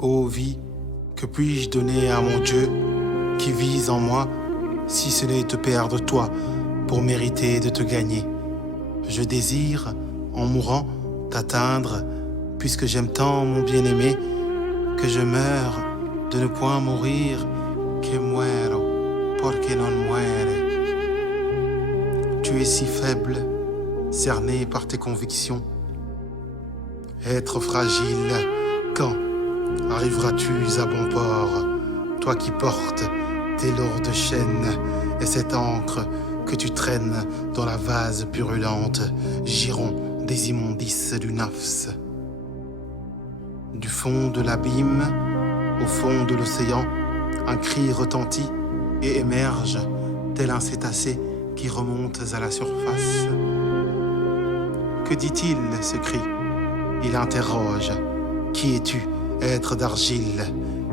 Ô vie, que puis-je donner à mon Dieu qui vise en moi, si ce n'est te perdre toi pour mériter de te gagner. Je désire, en mourant, t'atteindre, puisque j'aime tant mon bien-aimé, que je meurs de ne point mourir, que muero, porque non muere. Tu es si faible, cerné par tes convictions. Être fragile, quand arriveras-tu à bon port, toi qui portes tes lourdes chaînes et cette encre que tu traînes dans la vase purulente, giron des immondices du nafs. Du fond de l'abîme, au fond de l'océan, un cri retentit et émerge, tel un cétacé qui remonte à la surface. Que dit-il, ce cri? Il interroge. Qui es-tu, être d'argile?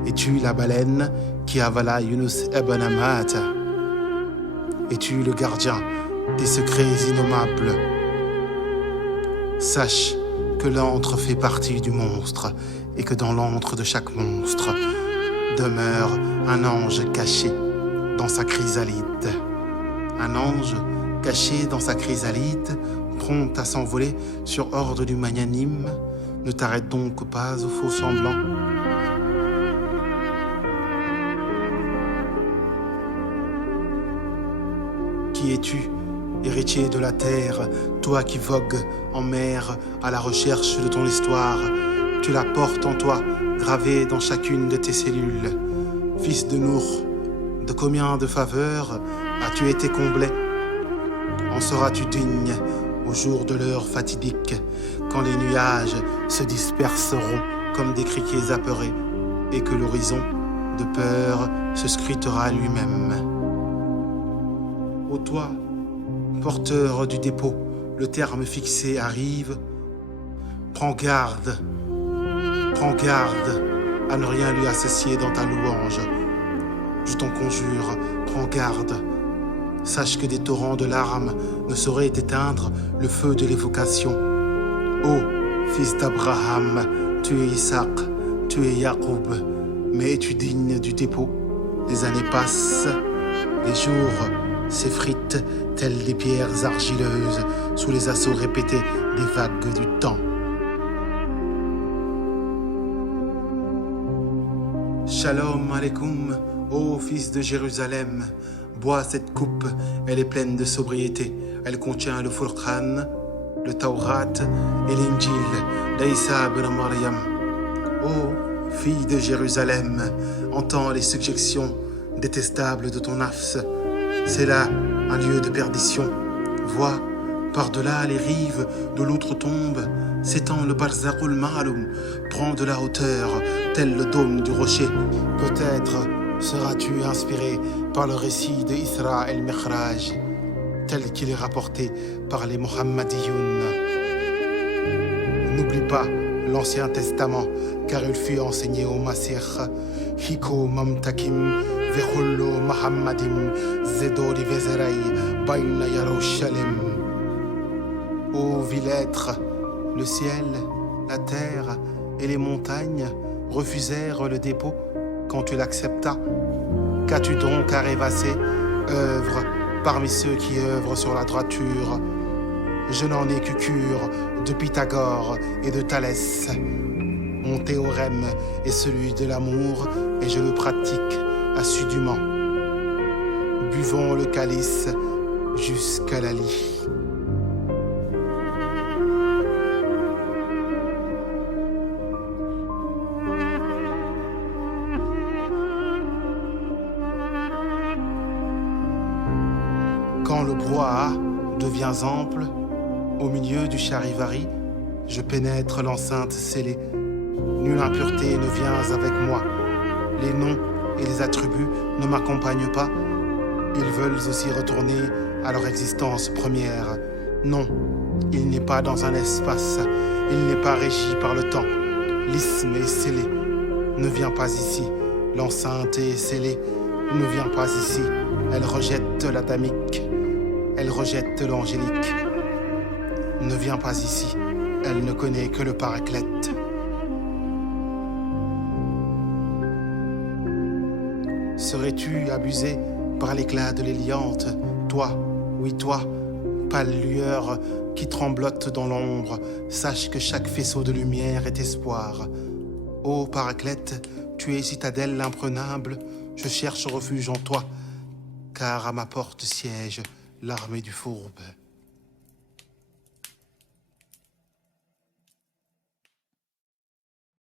Es-tu la baleine qui avala Yunus ibn Amata? Es-tu le gardien des secrets innommables? Sache que l'antre fait partie du monstre et que dans l'antre de chaque monstre demeure un ange caché dans sa chrysalide. Un ange caché dans sa chrysalide, prompt à s'envoler sur ordre du magnanime. Ne t'arrête donc pas au faux semblant. Qui es-tu, héritier de la terre, toi qui vogues en mer à la recherche de ton histoire? Tu la portes en toi, gravée dans chacune de tes cellules. Fils de Nour, de combien de faveurs as-tu été comblé? En seras-tu digne au jour de l'heure fatidique, quand les nuages se disperseront comme des criquets apeurés et que l'horizon, de peur, se scrutera lui-même? Ô toi, porteur du dépôt, le terme fixé arrive. Prends garde à ne rien lui associer dans ta louange. Je t'en conjure, prends garde. Sache que des torrents de larmes ne sauraient éteindre le feu de l'évocation. Ô fils d'Abraham, tu es Isaac, tu es Yacoub, mais es-tu digne du dépôt? Les années passent, les jours s'effritent telles des pierres argileuses sous les assauts répétés des vagues du temps. Shalom aleikoum, ô fils de Jérusalem, bois cette coupe, elle est pleine de sobriété, elle contient le Furqan, le Taurat et l'Injil d'Isa ibn Maryam. Ô fille de Jérusalem, entends les suggestions détestables de ton nafs. C'est là un lieu de perdition. Vois, par-delà les rives de l'autre tombe, s'étend le Barzakul Ma'aloum. Prends de la hauteur, tel le dôme du rocher. Peut-être seras-tu inspiré par le récit de Isra el-Mikhraj, tel qu'il est rapporté par les Mohammadiyoun. N'oublie pas l'Ancien Testament, car il fut enseigné au Masih. Hiko mamtakim vechullo Muhammadim zedori vezerai baina Yerushalem. Ô vil être, le ciel, la terre et les montagnes refusèrent le dépôt quand tu l'acceptas. Qu'as-tu donc à rêvasser, œuvre parmi ceux qui œuvrent sur la droiture? Je n'en ai que cure de Pythagore et de Thalès. Mon théorème est celui de l'amour et je le pratique assidûment. Buvons le calice jusqu'à la lie. Quand le brouhaha devient ample, au milieu du charivari, je pénètre l'enceinte scellée. Nulle impureté ne vient avec moi. Les noms et les attributs ne m'accompagnent pas. Ils veulent aussi retourner à leur existence première. Non, il n'est pas dans un espace. Il n'est pas régi par le temps. L'isme est scellé. Ne viens pas ici. L'enceinte est scellée. Ne viens pas ici. Elle rejette l'adamique. Elle rejette l'angélique. Ne viens pas ici. Elle ne connaît que le paraclète. Serais-tu abusé par l'éclat de l'Héliante, toi, oui toi, pâle lueur qui tremblote dans l'ombre, sache que chaque faisceau de lumière est espoir. Ô Paraclète, tu es citadelle imprenable, je cherche refuge en toi, car à ma porte siège l'armée du fourbe.